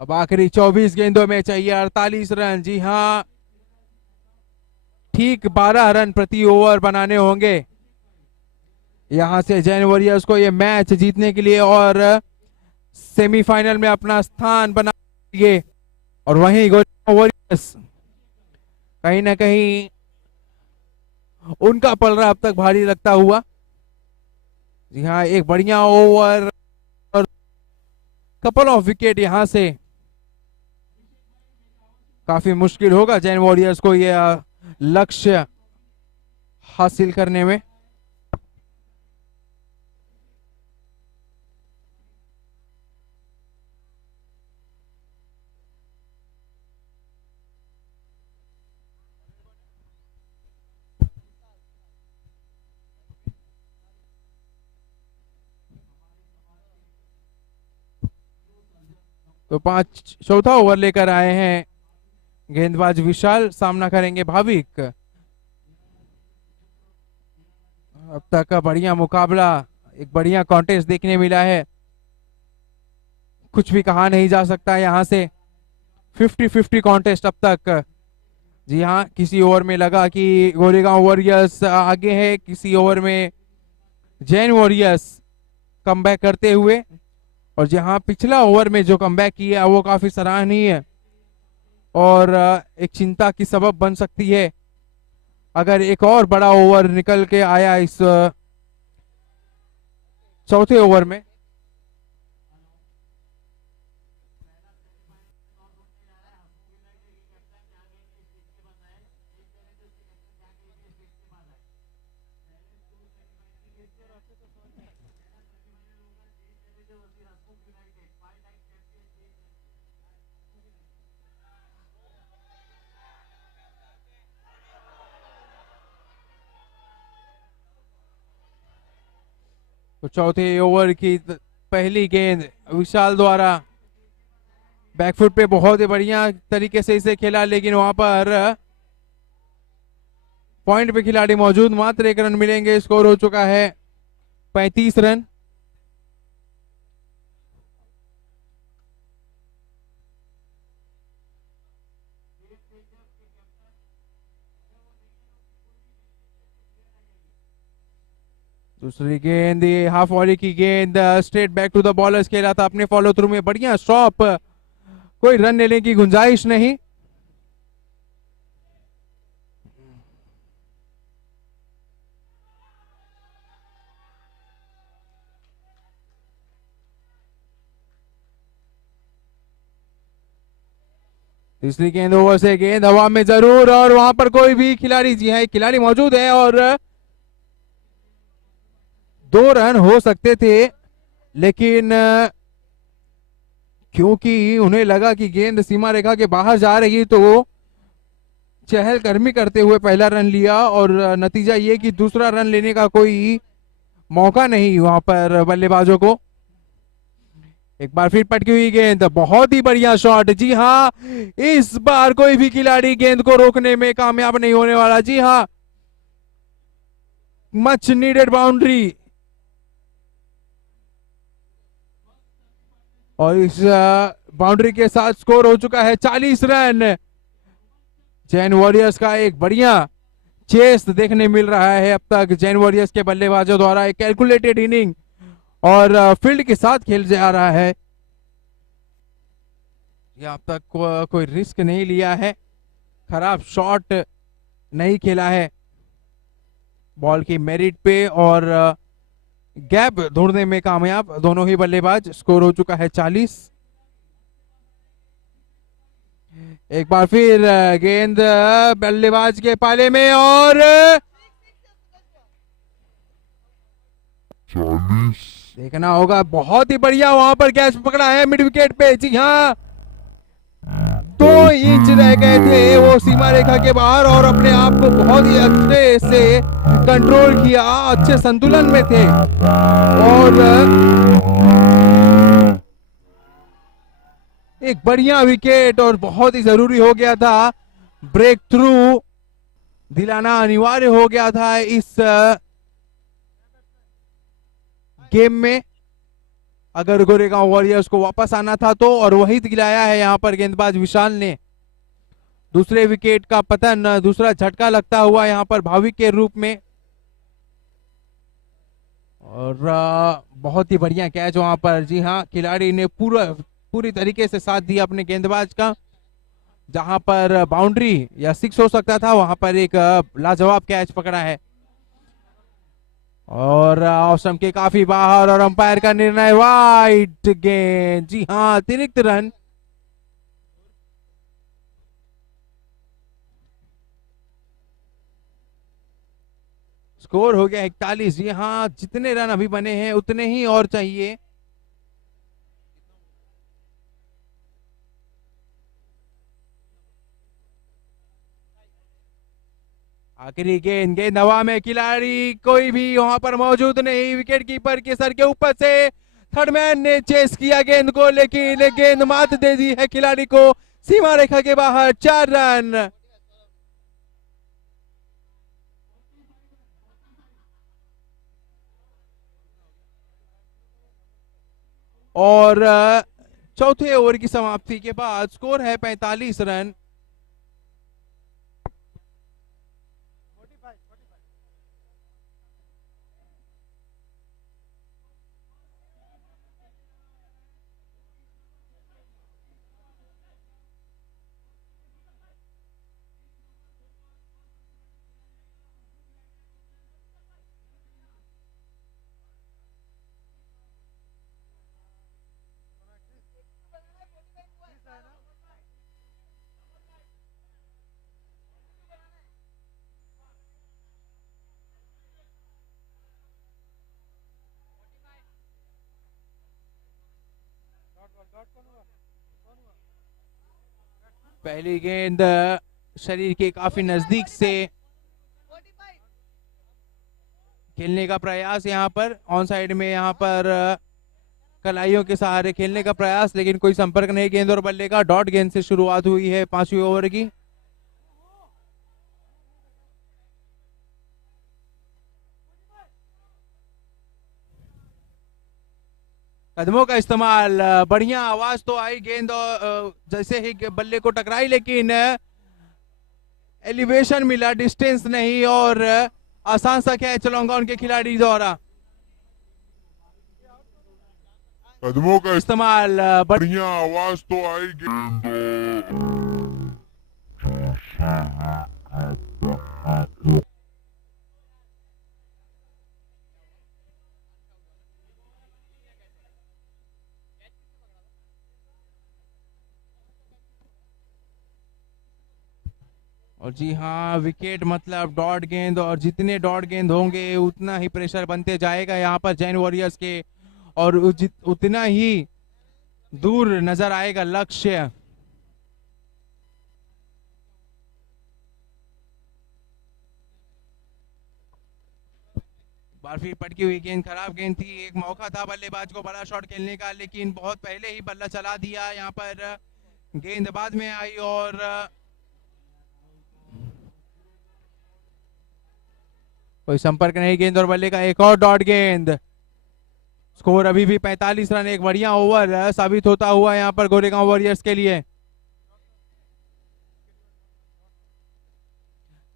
अब आखिरी 24 गेंदों में चाहिए 48 रन। जी हां, ठीक 12 रन प्रति ओवर बनाने होंगे यहां से जैन वॉरियर्स को ये मैच जीतने के लिए और सेमीफाइनल में अपना स्थान बनाएंगे। और वहीं गोरेगांव वॉरियर्स कहीं ना कहीं उनका पलड़ा अब तक भारी लगता हुआ। जी हाँ, एक बढ़िया ओवर और कपल ऑफ विकेट यहां से काफी मुश्किल होगा जैन वॉरियर्स को यह लक्ष्य हासिल करने में। तो 5 चौथा ओवर लेकर आए हैं गेंदबाज विशाल, सामना करेंगे भाविक। अब तक का बढ़िया मुकाबला, एक बढ़िया कॉन्टेस्ट देखने मिला है, कुछ भी कहा नहीं जा सकता यहां से। 50-50 कॉन्टेस्ट अब तक। जी हाँ, किसी ओवर में लगा कि गोरेगांव वॉरियर्स आगे है, किसी ओवर में जैन वॉरियर्स कमबैक करते हुए, और जहां पिछला ओवर में जो कमबैक किया वो काफी सराहनीय है और एक चिंता की सबब बन सकती है अगर एक और बड़ा ओवर निकल के आया इस चौथे ओवर में। तो चौथे ओवर की पहली गेंद विशाल द्वारा बैकफुट पे बहुत ही बढ़िया तरीके से इसे खेला, लेकिन वहां पर पॉइंट पे खिलाड़ी मौजूद। मात्र 1 रन मिलेंगे। स्कोर हो चुका है 35 रन। दूसरी गेंद, ये हाफ वॉली की गेंद, straight back to the bowlers खेला था अपने फॉलो थ्रू में, बढ़िया स्टॉप, कोई रन लेने की गुंजाइश नहीं। तीसरी गेंद ओवर से गेंद हवा में जरूर, और वहां पर कोई भी खिलाड़ी, जी है खिलाड़ी मौजूद है और 2 रन हो सकते थे, लेकिन क्योंकि उन्हें लगा कि गेंद सीमा रेखा के बाहर जा रही तो चहलकदमी करते हुए पहला रन लिया, और नतीजा ये कि दूसरा रन लेने का कोई मौका नहीं वहां पर बल्लेबाजों को। एक बार फिर पटकी हुई गेंद, बहुत ही बढ़िया शॉट। जी हाँ, इस बार कोई भी खिलाड़ी गेंद को रोकने में कामयाब नहीं होने वाला। जी हाँ, मच नीडेड बाउंड्री, और इस बाउंड्री के साथ स्कोर हो चुका है 40 रन। जैन वॉरियर्स का एक बढ़िया चेस देखने मिल रहा है अब तक जैन वॉरियर्स के बल्लेबाजों द्वारा। एक कैलकुलेटेड इनिंग और फील्ड के साथ खेल जा रहा है। यह अब तक कोई रिस्क नहीं लिया है, खराब शॉट नहीं खेला है बॉल की मेरिट पे, और गैप ढूंढने में कामयाब दोनों ही बल्लेबाज। स्कोर हो चुका है 40। एक बार फिर गेंद बल्लेबाज के पाले में और 40 देखना होगा, बहुत ही बढ़िया वहां पर कैच पकड़ा है मिड विकेट पे। जी हाँ, 2 इंच रह गए थे वो सीमा रेखा के बाहर और अपने आप को बहुत ही अच्छे से कंट्रोल किया, अच्छे संतुलन में थे और एक बढ़िया विकेट और बहुत ही जरूरी हो गया था, ब्रेक थ्रू दिलाना अनिवार्य हो गया था इस गेम में अगर गोरेगांव वॉरियर्स को वापस आना था तो, और वही दिलाया है यहां पर गेंदबाज विशाल ने। दूसरे विकेट का पतन, दूसरा झटका लगता हुआ यहां पर भाविक के रूप में, और बहुत ही बढ़िया कैच वहां पर। जी हाँ, खिलाड़ी ने पूरी तरीके से साथ दिया अपने गेंदबाज का, जहां पर बाउंड्री या 6 हो सकता था वहां पर एक लाजवाब कैच पकड़ा है और ऑफ स्टंप के काफी बाहर और अंपायर का निर्णय वाइड गेंद। जी हाँ, अतिरिक्त रन। स्कोर हो गया 41। जी हाँ, जितने रन अभी बने हैं उतने ही और चाहिए। आखिरी गेंद, गेंद हवा में, खिलाड़ी कोई भी वहां पर मौजूद नहीं, विकेट कीपर के सर के ऊपर से थर्ड मैन ने चेस किया गेंद को, लेकिन गेंद मात दे दी है खिलाड़ी को सीमा रेखा के बाहर। 4 रन। और चौथे ओवर की समाप्ति के बाद स्कोर है 45 रन। पहली गेंद शरीर के काफी नजदीक से खेलने का प्रयास, यहां पर ऑन साइड में, यहां पर कलाइयों के सहारे खेलने का प्रयास, लेकिन कोई संपर्क नहीं गेंद और बल्ले का। डॉट गेंद से शुरुआत हुई है 5वें ओवर की। कदमों का इस्तेमाल, बढ़िया आवाज तो आई, गेंद जैसे ही बल्ले को टकराई, लेकिन एलिवेशन मिला, डिस्टेंस नहीं, और आसान सा कैच लॉन्ग ऑन के खिलाड़ी द्वारा। कदमों का इस्तेमाल, बढ़िया आवाज तो आई गेंद और जी हाँ, विकेट मतलब डॉट गेंद, और जितने डॉट गेंद होंगे उतना ही प्रेशर बनते जाएगा यहाँ पर जैन वॉरियर्स के, और उतना ही दूर नजर आएगा लक्ष्य। बार फिर पटकी हुई गेंद, खराब गेंद थी, एक मौका था बल्लेबाज को बड़ा शॉट खेलने का, लेकिन बहुत पहले ही बल्ला चला दिया। यहाँ पर गेंद बाद में आई और कोई संपर्क नहीं गेंद और बल्ले का। एक और डॉट गेंद। स्कोर अभी भी 45 रन। एक बढ़िया ओवर साबित होता हुआ यहाँ पर गोरेगांव वॉरियर्स के लिए।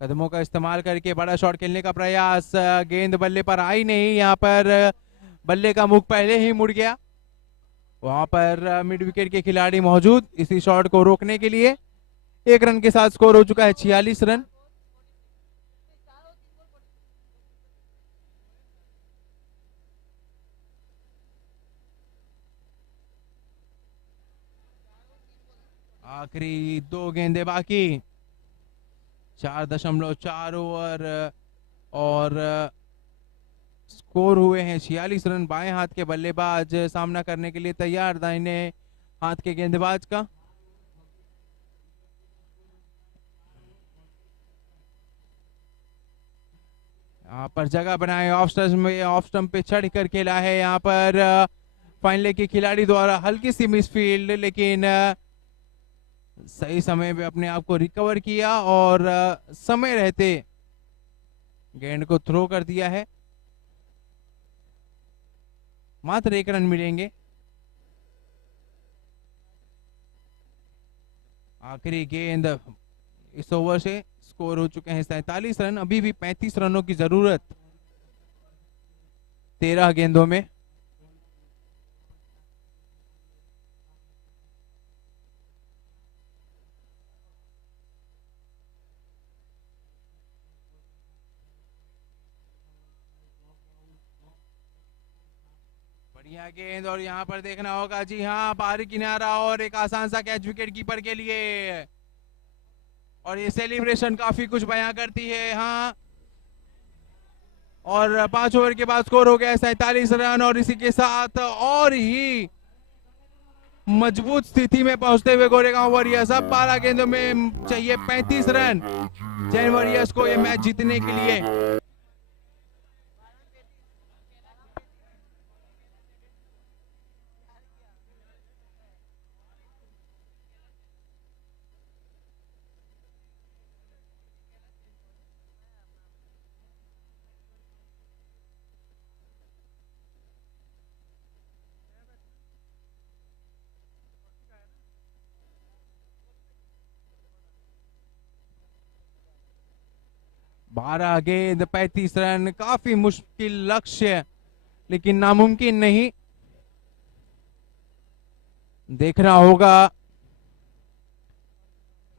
कदमों का इस्तेमाल करके बड़ा शॉट खेलने का प्रयास, गेंद बल्ले पर आई नहीं, यहाँ पर बल्ले का मुख पहले ही मुड़ गया। वहां पर मिड विकेट के खिलाड़ी मौजूद इसी शॉट को रोकने के लिए। 1 रन के साथ स्कोर हो चुका है 46 रन। आखिरी 2 गेंदे बाकी, 4.4 ओवर और स्कोर हुए हैं 46 रन। बाएं हाथ के बल्लेबाज सामना करने के लिए तैयार, दाहिने हाथ के गेंदबाज का। यहाँ पर जगह बनाए, ऑफ स्टंप पे चढ़ कर खेला है। यहाँ पर फाइनल के खिलाड़ी द्वारा हल्की सी मिसफील्ड, लेकिन सही समय पे अपने आप को रिकवर किया और समय रहते गेंद को थ्रो कर दिया है। मात्र 1 रन मिलेंगे। आखिरी गेंद इस ओवर से स्कोर हो चुके हैं 47 रन। अभी भी 35 रनों की जरूरत 13 गेंदों में। बढ़िया गेंद, और यहाँ पर देखना होगा, जी हाँ, बाहरी किनारा और एक आसान सा कैच विकेट कीपर के लिए। और ये सेलिब्रेशन काफी कुछ बयां करती है। हाँ, और 5 ओवर के बाद स्कोर हो गया 47 रन, और इसी के साथ और ही मजबूत स्थिति में पहुंचते हुए गोरेगांव वॉरियर्स। अब 12 गेंदों में चाहिए 35 रन जैन वॉरियर्स को ये मैच जीतने के लिए। बारह गेंद 35 रन, काफी मुश्किल लक्ष्य, लेकिन नामुमकिन नहीं। देखना होगा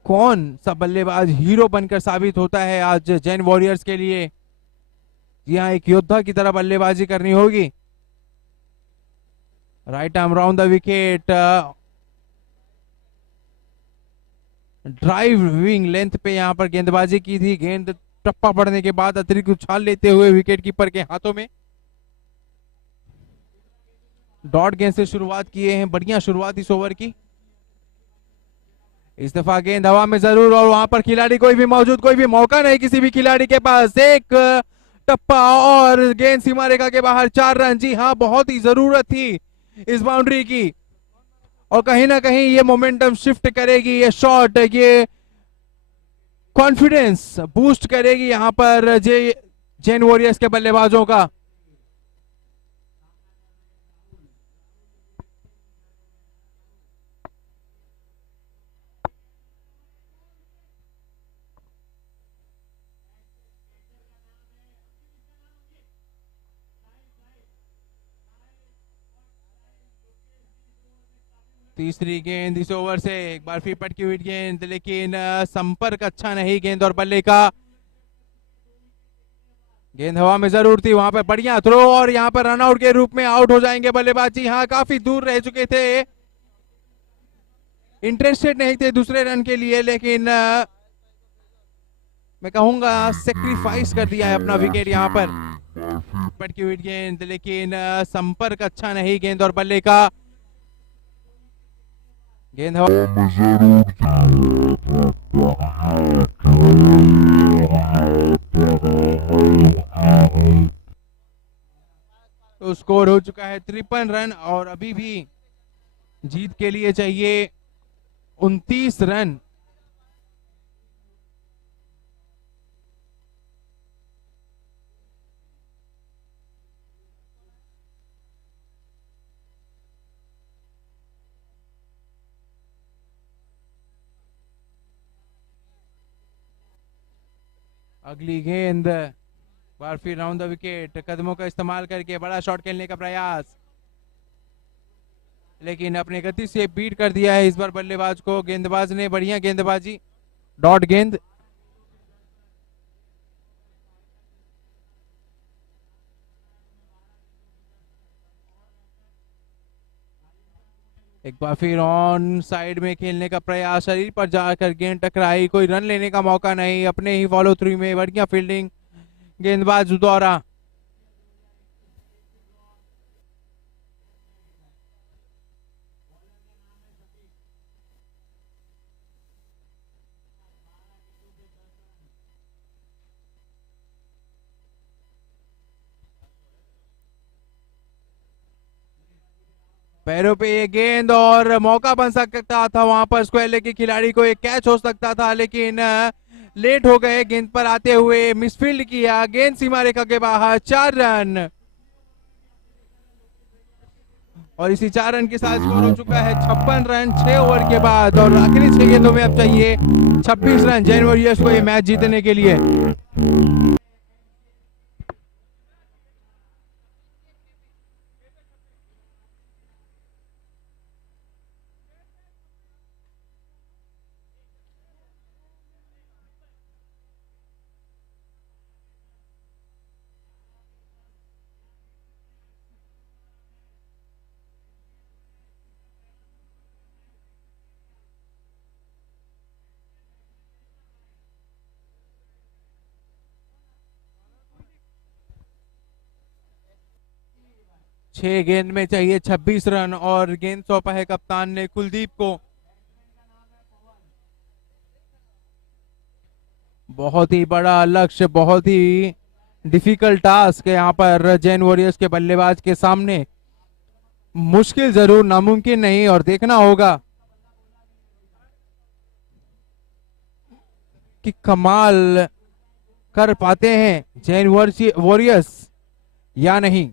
कौन सा बल्लेबाज हीरो बनकर साबित होता है आज जैन वॉरियर्स के लिए। यहाँ एक योद्धा की तरह बल्लेबाजी करनी होगी। Right arm round the wicket, driving length पे यहाँ पर गेंदबाजी की थी। गेंद टप्पा पड़ने के बाद अतिरिक्त उछाल लेते हुए विकेट कीपर के हाथों में। डॉट गेंद से शुरुआत किए हैं, बढ़िया शुरुआत इस ओवर की। इस दफा गेंद हवा में जरूर, और वहां पर खिलाड़ी कोई भी मौजूद, कोई भी मौका नहीं किसी भी खिलाड़ी के पास। एक टप्पा और गेंद सीमा रेखा के बाहर, 4 रन। जी हाँ, बहुत ही जरूरत थी इस बाउंड्री की, और कहीं ना कहीं ये मोमेंटम शिफ्ट करेगी, ये शॉट, ये कॉन्फिडेंस बूस्ट करेगी यहां पर जैन वॉरियर्स के बल्लेबाजों का। तीसरी गेंद इस ओवर से, एक बार फिर पटकी हुई गेंद, लेकिन संपर्क अच्छा नहीं गेंद और बल्ले का। गेंद हवा में जरूर थी, वहां पर बढ़िया थ्रो, और यहां पर रनआउट के रूप में आउट हो जाएंगे बल्लेबाजी। हाँ, काफी दूर रह चुके थे, इंटरेस्टेड नहीं थे दूसरे रन के लिए, लेकिन मैं कहूंगा सेक्रीफाइस कर दिया है अपना विकेट यहां पर। पटकी हुई गेंद, लेकिन संपर्क अच्छा नहीं गेंद और बल्ले का। गेंद तो स्कोर हो चुका है 53 रन, और अभी भी जीत के लिए चाहिए 29 रन। अगली गेंद, बार फिर राउंड द विकेट, कदमों का इस्तेमाल करके बड़ा शॉट खेलने का प्रयास, लेकिन अपने गति से बीट कर दिया है इस बार बल्लेबाज को। गेंदबाज ने बढ़िया गेंदबाजी, डॉट गेंद। एक बार फिर ऑन साइड में खेलने का प्रयास, शरीर पर जाकर गेंद टकराई, कोई रन लेने का मौका नहीं, अपने ही फॉलो थ्रू में बढ़िया फील्डिंग गेंदबाज द्वारा। पैरों पे ये गेंद और मौका बन सकता था वहां पर स्क्वायर लेग के खिलाड़ी को, एक कैच हो सकता था, लेकिन लेट हो गए गेंद पर आते हुए, मिसफील्ड किया, गेंद सीमा रेखा के बाहर। 4 रन और इसी 4 रन के साथ स्कोर हो चुका है 56 रन 6 ओवर के बाद, और आखिरी 6 गेंदों में अब चाहिए 26 रन जैन वॉरियर्स को ये मैच जीतने के लिए। छह गेंद में चाहिए 26 रन और गेंद सौंपा है कप्तान ने कुलदीप को। बहुत ही बड़ा लक्ष्य, बहुत ही डिफिकल्ट टास्क है यहाँ पर जैन वॉरियर्स के बल्लेबाज के सामने। मुश्किल जरूर, नामुमकिन नहीं, और देखना होगा कि कमाल कर पाते हैं जैन वॉरियर्स या नहीं।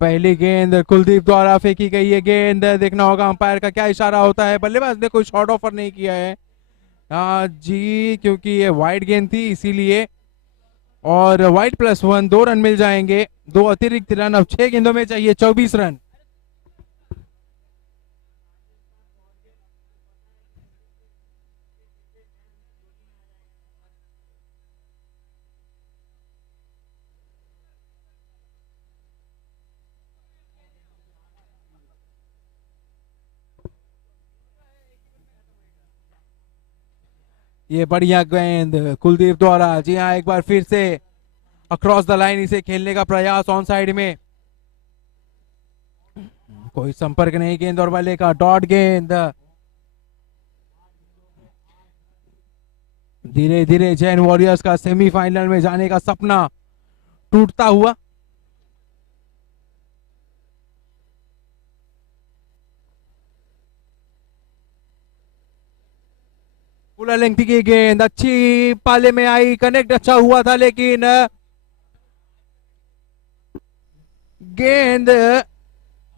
पहली गेंद कुलदीप द्वारा फेंकी गई है गेंद, देखना होगा अंपायर का क्या इशारा होता है। बल्लेबाज ने कोई शॉट ऑफर नहीं किया है जी, क्योंकि ये वाइड गेंद थी इसीलिए, और वाइड +1 2 रन मिल जाएंगे, 2 अतिरिक्त रन। अब 6 गेंदों में चाहिए 24 रन। ये बढ़िया गेंद कुलदीप द्वारा, जी हाँ, एक बार फिर से अक्रॉस द लाइन इसे खेलने का प्रयास ऑन साइड में, कोई संपर्क नहीं गेंद और बल्ले का। डॉट गेंद, धीरे धीरे जैन वॉरियर्स का सेमीफाइनल में जाने का सपना टूटता हुआ। पूरा लेंथ की गेंद अच्छी पाले में आई, कनेक्ट अच्छा हुआ था, लेकिन गेंद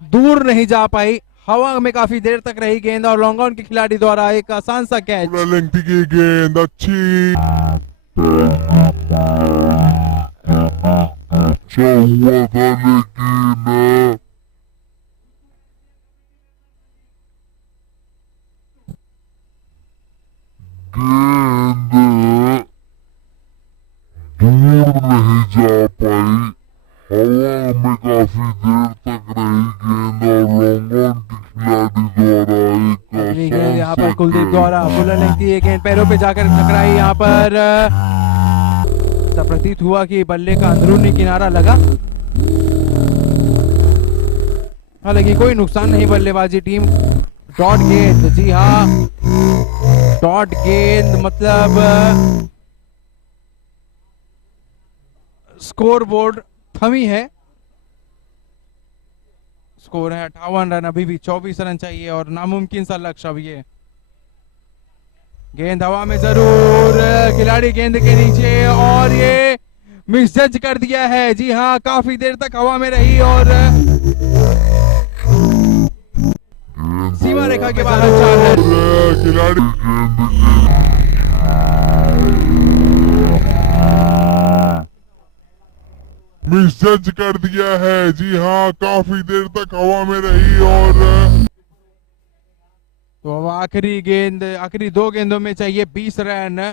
दूर नहीं जा पाई, हवा में काफी देर तक रही गेंद, और लॉन्ग ऑन के खिलाड़ी द्वारा एक आसान सा कैच। पूरा लेंथ की गेंद अच्छी अच्छा हुआ था, लेकिन गेंद दूर नहीं जा पाई, हवा में काफी देर तक रही गेंद, और लॉन्गॉन के खिलाड़ी द्वारा एक गेंद यहाँ पर कुलदीप आसान द्वारा फुल लेंथ की गेंद पैरों पे जाकर टकराई। यहाँ पर ऐसा प्रतीत हुआ कि बल्ले का अंदरूनी किनारा लगा, हालांकि कोई नुकसान नहीं बल्लेबाजी टीम। डॉट गेंद, जी हाँ, डॉट गेंद मतलब स्कोर बोर्ड थमी है। स्कोर है 58 रन, अभी भी 24 रन चाहिए और नामुमकिन सा लक्ष्य अब ये। गेंद हवा में जरूर, खिलाड़ी गेंद के नीचे, और ये मिस जज कर दिया है। जी हाँ, काफी देर तक हवा में रही और सीमा रेखा के बाहर 4 रन। खिलाड़ी मिस जज कर दिया है। जी हाँ, काफी देर तक हवा में रही और तो अब आखिरी 2 गेंदों में चाहिए 20 रन।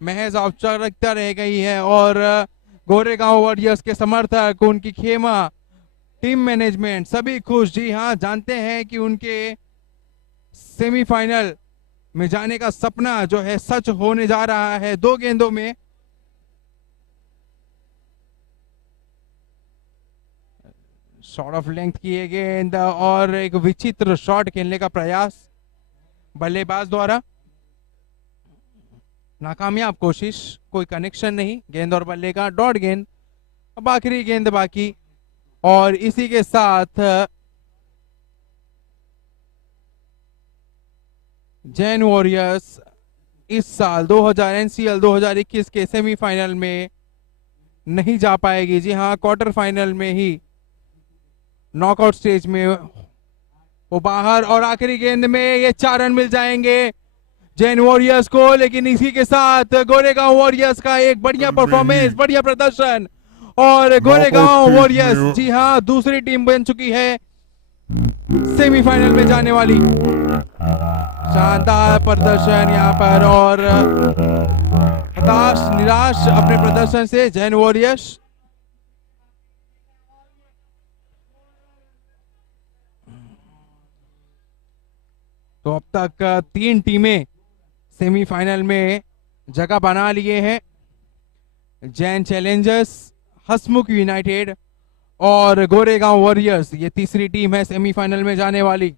महज औपचारिकता रह गई है और गोरेगांव वॉरियर्स के समर्थक, उनकी खेमा, टीम मैनेजमेंट सभी खुश। जी हाँ, जानते हैं कि उनके सेमीफाइनल में जाने का सपना जो है सच होने जा रहा है। 2 गेंदों में शॉर्ट ऑफ लेंथ किए गेंद और एक विचित्र शॉट खेलने का प्रयास बल्लेबाज द्वारा, नाकामयाब कोशिश, कोई कनेक्शन नहीं गेंद और बल्ले का। डॉट गेंद, अब आखिरी गेंद बाकी और इसी के साथ जैन वॉरियर्स इस साल 2000 NCL 2021 के सेमीफाइनल में नहीं जा पाएगी। जी हाँ, क्वार्टर फाइनल में ही, नॉकआउट स्टेज में वो बाहर। और आखिरी गेंद में ये 4 रन मिल जाएंगे जैन वॉरियर्स को। लेकिन इसी के साथ गोरेगांव वॉरियर्स का एक बढ़िया परफॉर्मेंस, बढ़िया प्रदर्शन और गोरेगांव वॉरियर्स जी हाँ दूसरी टीम बन चुकी है सेमीफाइनल में जाने वाली। शानदार प्रदर्शन यहाँ पर और हताश निराश अपने प्रदर्शन से जैन वॉरियर्स। तो अब तक 3 टीमें सेमीफाइनल में जगह बना लिए हैं। जैन चैलेंजर्स, हसमुख यूनाइटेड और गोरेगांव वॉरियर्स, ये तीसरी टीम है सेमीफाइनल में जाने वाली।